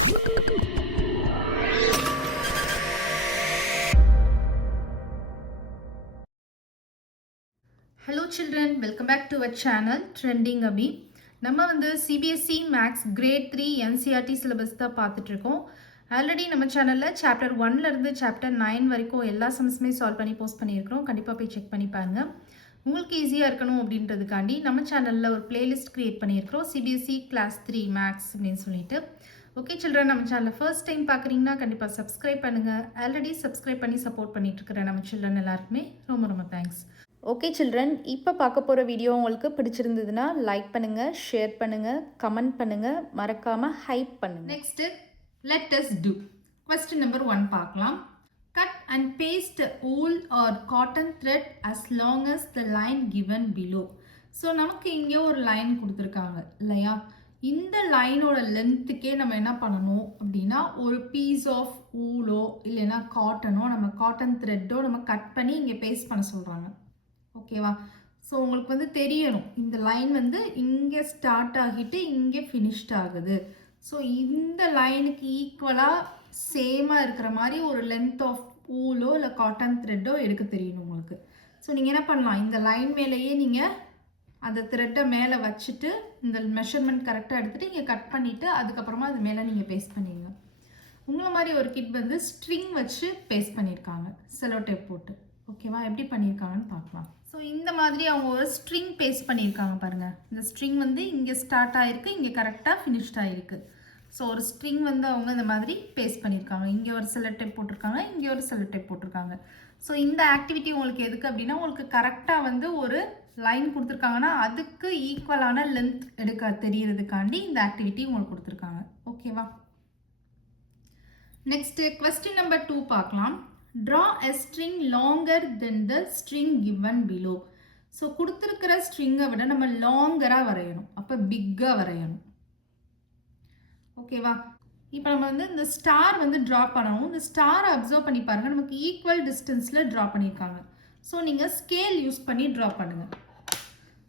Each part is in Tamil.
Hello children, welcome back to our channel Trending Abhi. நம்ம வந்து CBSE Maths Grade 3 NCERT syllabus தான் பார்த்துட்டு இருக்கோம். ஆல்ரெடி நம்ம சேனலில் சாப்டர் 1ல இருந்து சாப்டர் 9 வரைக்கும் எல்லா சம்ஸுமே சால்வ் பண்ணி போஸ்ட் பண்ணியிருக்கிறோம். கண்டிப்பாக போய் செக் பண்ணி பாருங்க. உங்களுக்கு ஈஸியாக இருக்கணும் அப்படின்றதுக்காண்டி நம்ம சேனலில் ஒரு பிளேலிஸ்ட் கிரியேட் பண்ணியிருக்கிறோம், CBSE Class 3 Maths அப்படின்னு சொல்லிட்டு. ஓகே சில்ட்ரன், நம்ம சேனலை ஃபர்ஸ்ட் டைம் பார்க்குறீங்கன்னா கண்டிப்பாக சப்ஸ்கிரைப் பண்ணுங்கள். ஆல்ரெடி சப்ஸ்கிரைப் பண்ணி சப்போர்ட் பண்ணிட்டு இருக்கிற நம்ம சில்ட்ரன் எல்லாருக்குமே ரொம்ப ரொம்ப தேங்க்ஸ். ஓகே சில்ட்ரன், இப்போ பார்க்க போகிற வீடியோ உங்களுக்கு பிடிச்சிருந்ததுன்னா லைக் பண்ணுங்கள், ஷேர் பண்ணுங்கள், கமெண்ட் பண்ணுங்கள், மறக்காமல் ஹைப் பண்ணுங்கள். Next let us do question number 1 பார்க்கலாம். Cut and paste wool or cotton thread as long as the line given below. So நமக்கு இங்கே ஒரு லைன் கொடுத்துருக்காங்க இல்லையா? இந்த லைனோட லென்த்துக்கே நம்ம என்ன பண்ணணும் அப்படின்னா ஒரு பீஸ் ஆஃப் ஊலோ இல்லைன்னா காட்டனோ நம்ம காட்டன் த்ரெட்டோ நம்ம கட் பண்ணி இங்கே பேஸ்ட் பண்ண சொல்கிறாங்க. ஓகேவா? ஸோ உங்களுக்கு வந்து தெரியணும் இந்த லைன் வந்து இங்கே ஸ்டார்ட் ஆகிட்டு இங்கே ஃபினிஷ்ட் ஆகுது. ஸோ இந்த லைனுக்கு ஈக்குவலாக சேமாக இருக்கிற மாதிரி ஒரு லென்த் ஆஃப் ஊலோ இல்லை காட்டன் த்ரெட்டோ எடுக்க தெரியணும் உங்களுக்கு. ஸோ நீங்கள் என்ன பண்ணலாம், இந்த லைன் மேலேயே நீங்கள் அந்த த்ரெட்டை மேலே வச்சுட்டு இந்த மெஷர்மெண்ட் கரெக்டாக எடுத்துகிட்டு இங்கே கட் பண்ணிவிட்டு அதுக்கப்புறமா அது மேலே நீங்கள் பேஸ்ட் பண்ணிடுங்க. உங்களை மாதிரி ஒரு கிட் வந்து ஸ்ட்ரிங் வச்சு பேஸ்ட் பண்ணியிருக்காங்க செலோ டேப் போட்டு. ஓகேவா? எப்படி பண்ணியிருக்காங்கன்னு பார்க்கலாம். ஸோ இந்த மாதிரி அவங்க ஒரு ஸ்ட்ரிங் பேஸ்ட் பண்ணியிருக்காங்க பாருங்கள். இந்த ஸ்ட்ரிங் வந்து இங்கே ஸ்டார்ட் ஆகிருக்கு, இங்கே கரெக்டாக ஃபினிஷ்ட் ஆகிருக்கு. ஸோ ஒரு ஸ்ட்ரிங் வந்து அவங்க இந்த மாதிரி பேஸ்ட் பண்ணியிருக்காங்க. இங்கே ஒரு செலோ டேப் போட்டிருக்காங்க, இங்கே ஒரு செலோ டேப் போட்டிருக்காங்க. ஸோ இந்த ஆக்டிவிட்டி உங்களுக்கு எதுக்கு அப்படின்னா உங்களுக்கு கரெக்டாக வந்து ஒரு லைன் கொடுத்துருக்காங்கன்னா அதுக்கு ஈக்குவலான லென்த் எடுக்க தெரியறதுக்காண்டி இந்த ஆக்டிவிட்டி உங்களுக்கு கொடுத்துருக்காங்க. ஓகேவா? நெக்ஸ்ட் கொஸ்டின் நம்பர் 2 பார்க்கலாம். Draw a string longer than the string given below. So கொடுத்துருக்கிற ஸ்ட்ரிங்கை விட நம்ம லாங்கராக வரையணும், அப்போ பிக்காக வரையணும். ஓகேவா? இப்போ நம்ம வந்து இந்த ஸ்டார் வந்து ட்ரா பண்ணணும். இந்த ஸ்டாரை அப்சர்வ் பண்ணி பாருங்கள், நமக்கு ஈக்குவல் டிஸ்டன்ஸில் ட்ரா பண்ணியிருக்காங்க. ஸோ நீங்கள் ஸ்கேல் யூஸ் பண்ணி ட்ரா பண்ணுங்கள்.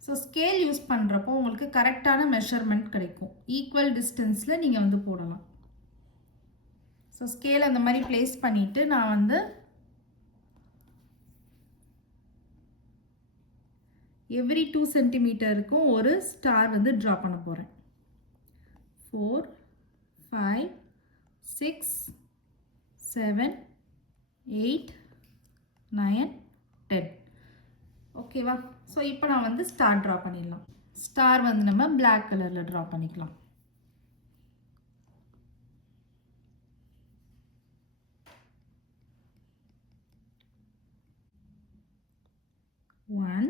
ஸோ ஸ்கேல் யூஸ் பண்ணுறப்போ உங்களுக்கு கரெக்டான மெஷர்மெண்ட் கிடைக்கும். ஈக்குவல் டிஸ்டன்ஸில் நீங்கள் வந்து போடலாம். ஸோ ஸ்கேல் அந்த மாதிரி ப்ளேஸ் பண்ணிவிட்டு நான் வந்து எவ்ரி 2 சென்டிமீட்டருக்கும் ஒரு ஸ்டார் வந்து ட்ரா பண்ண போகிறேன். 4, 5, 6, 7, 8, 9, 10. ஓகேவா? ஸோ இப்போ நான் வந்து ஸ்டார் ட்ரா பண்ணிடலாம். ஸ்டார் வந்து நம்ம பிளாக் கலரில் ட்ரா பண்ணிக்கலாம். One,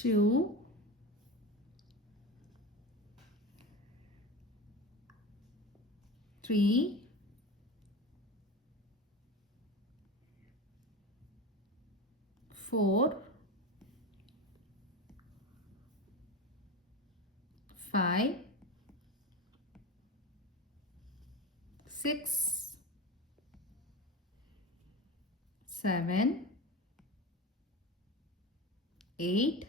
2, 3, 4, 5, 6, 7, 8,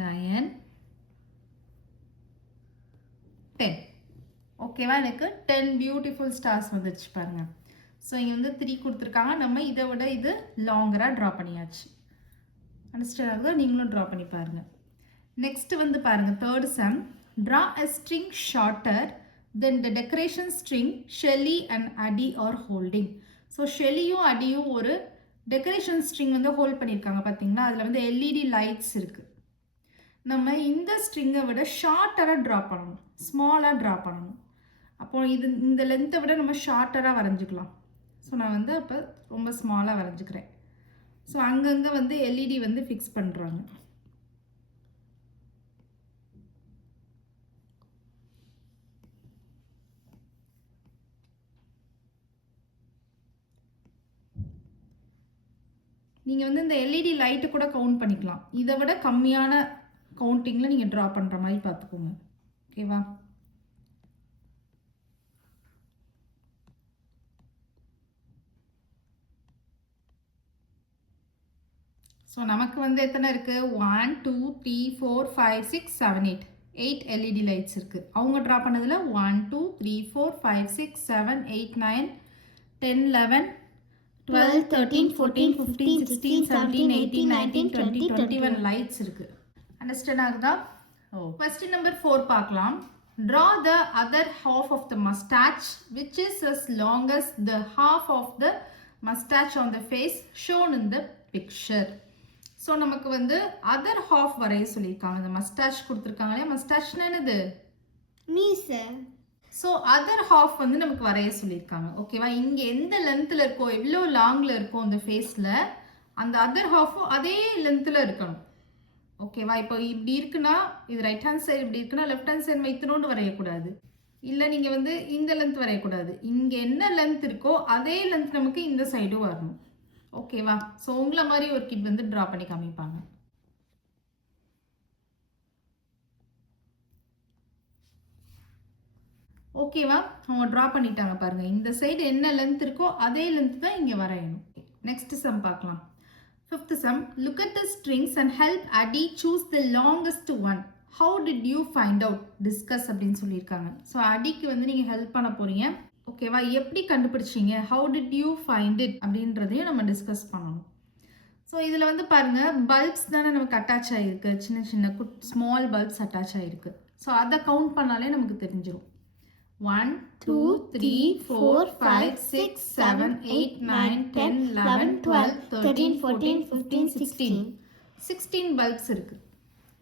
9, 10. ஓகேவா? எனக்கு 10 பியூட்டிஃபுல் ஸ்டார்ஸ் வந்துச்சு பாருங்கள். ஸோ இங்கே வந்து 3 கொடுத்துருக்காங்க, நம்ம இதை விட இது லாங்கராக ட்ரா பண்ணியாச்சு. அண்டர்ஸ்டாண்ட் ஆகுது? நீங்களும் ட்ரா பண்ணி பாருங்கள். நெக்ஸ்ட் வந்து பாருங்கள், third sum. Draw a string shorter then the decoration string Shelley and அடி ஆர் ஹோல்டிங். ஸோ ஷெல்லியும் அடியும் ஒரு டெக்கரேஷன் ஸ்ட்ரிங் வந்து ஹோல்ட் பண்ணியிருக்காங்க பார்த்தீங்களா? அதில் வந்து எல்இடி லைட்ஸ் இருக்குது. நம்ம இந்த ஸ்ட்ரிங்கை விட ஷார்ட்டராக ட்ரா பண்ணணும், ஸ்மாலாக ட்ரா பண்ணணும். அப்போ இது இந்த லென்த்தை விட நம்ம ஷார்ட்டராக வரைஞ்சிக்கலாம். ஸோ நான் வந்து அப்போ ரொம்ப ஸ்மாலாக வரைஞ்சிக்கிறேன். ஸோ அங்கங்கே வந்து எல்இடி வந்து ஃபிக்ஸ் பண்ணுறாங்க. நீங்கள் வந்து இந்த எல்இடி லைட்டு கூட கவுண்ட் பண்ணிக்கலாம். இதை விட கம்மியான கவுண்டிங்கில் நீங்கள் ட்ரா பண்ணுற மாதிரி பார்த்துக்கோங்க. ஓகேவா? ஸோ நமக்கு வந்து எத்தனை இருக்குது? 1 2 3 4 5 6 7 8 8 எல்இடி லைட்ஸ் இருக்குது. அவங்க ட்ரா பண்ணதில் 1 2 3 4 5 6 7 8 9 10 11 12 13 14 15 16 17 18 19 20 21 லைட்ஸ் இருக்குது. அண்டர்ஸ்டாண்ட் ஆகுதா? Question number 4 பார்க்கலாம். Draw the other half of the mustache which is as long as the half of the mustache on the face shown in the picture. So நமக்கு வந்து அதர் ஹாஃப் வரைய சொல்லியிருக்காங்க. இந்த மஸ்டாச் கொடுத்துருக்காங்க இல்லையா? மஸ்டாச்னா என்னது? மீசை. ஸோ அதர் ஹாஃப் வந்து நமக்கு வரைய சொல்லியிருக்காங்க. ஓகேவா? இங்கே எந்த லென்த்தில் இருக்கோ, எவ்வளோ லாங்கில் இருக்கோ அந்த ஃபேஸில், அந்த அதர் ஹாஃபும் அதே லென்த்தில் இருக்கணும். ஓகேவா? இப்போ இப்படி இருக்குன்னா இது ரைட் ஹேண்ட் சைடு, இப்படி இருக்குன்னா லெஃப்ட் ஹேண்ட் சைடு இத்தனோண்டு வரையக்கூடாது. இல்லை நீங்கள் வந்து இந்த லென்த் வரையக்கூடாது. இங்கே என்ன லென்த் இருக்கோ அதே லென்த் நமக்கு இந்த சைடும் வரணும். ஓகேவா? ஸோ உங்களை மாதிரி ஒரு கிட் வந்து ட்ரா பண்ணி காமிப்பாங்க. ஓகேவா? அவங்க ட்ரா பண்ணிட்டாங்க பாருங்க. இந்த சைடு என்ன லென்த் இருக்கோ அதே லென்த் தான் இங்கே வரையணும். நெக்ஸ்ட் சம் பார்க்கலாம். 5th sum. Look at the strings and help Adi choose the longest one. How did you find out? Discuss அப்படின்னு சொல்லியிருக்காங்க. ஸோ அடிக்கு வந்து நீங்கள் ஹெல்ப் பண்ண போறீங்க. ஓகேவா? எப்படி கண்டுபிடிச்சிங்க? How did you find it அப்படின்றதையும் நம்ம டிஸ்கஸ் பண்ணணும். ஸோ இதில் வந்து பாருங்கள், பல்ப்ஸ் தானே நமக்கு அட்டாச் ஆகிருக்கு. சின்ன சின்ன ஸ்மால் பல்ப்ஸ் அட்டாச் ஆகிருக்கு. ஸோ அதை கவுண்ட் பண்ணாலே நமக்கு தெரிஞ்சிடும். 1 2 3 4 5 6 7 8 9 10 11 12 13 14 15 16 16 பல்ப்ஸ் இருக்குது.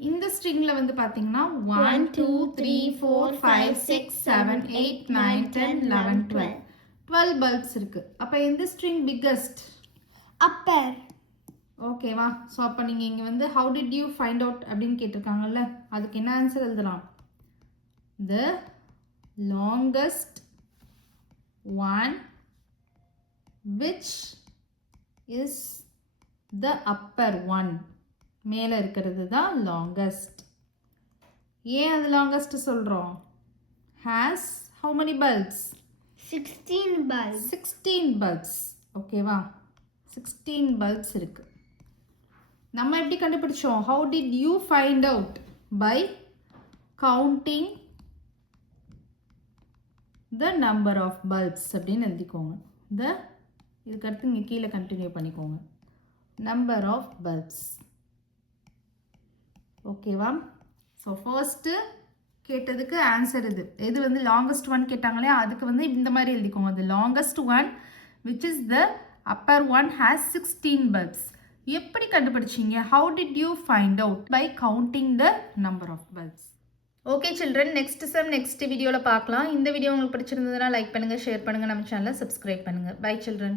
இந்த ஸ்ட்ரிங்கில் வந்து பார்த்தீங்கன்னா 1 2 3 4 5 6 7 8 9 10 11 12 12 பல்ப்ஸ் இருக்குது. அப்போ எந்த ஸ்ட்ரிங் பிக்கஸ்ட்? அப்பர். ஓகேவா? ஸோ அப்போ நீங்கள் இங்கே வந்து how did you find out அப்படின்னு கேட்டிருக்காங்கல்ல, அதுக்கு என்ன ஆன்சர் எழுதலாம்? த longest one which is the upper one. மேலே இருக்கிறது தான் லாங்கஸ்ட். ஏன் அது லாங்கஸ்ட் சொல்கிறோம்? has how many bulbs? 16 bulbs. 16 bulbs. ஓகேவா? 16 bulbs இருக்கு. நம்ம எப்படி கண்டுபிடிச்சோம்? how did you find out? by counting the number of bulbs அப்படின்னு எழுதிக்கோங்க. இதுக்கு அடுத்து இங்கே கீழே கண்டினியூ பண்ணிக்கோங்க. number of bulbs. ஓகேவா? ஸோ ஃபர்ஸ்ட்டு கேட்டதுக்கு ஆன்சர் எது வந்து லாங்கஸ்ட் ஒன் கேட்டாங்களே, அதுக்கு வந்து இந்த மாதிரி எழுதிக்கோங்க. the longest one which is the upper one has 16 bulbs. எப்படி கண்டுபிடிச்சிங்க? how did you find out? by counting the number of bulbs. Okay children, next sum next வீடியோவில் பார்க்கலாம். இந்த வீடியோ உங்களுக்கு பிடிச்சிருந்ததுன்னா லைக் பண்ணுங்கள், ஷேர் பண்ணுங்கள், நம்ம சேனலை சப்ஸ்கிரைப் பண்ணுங்கள். Bye children.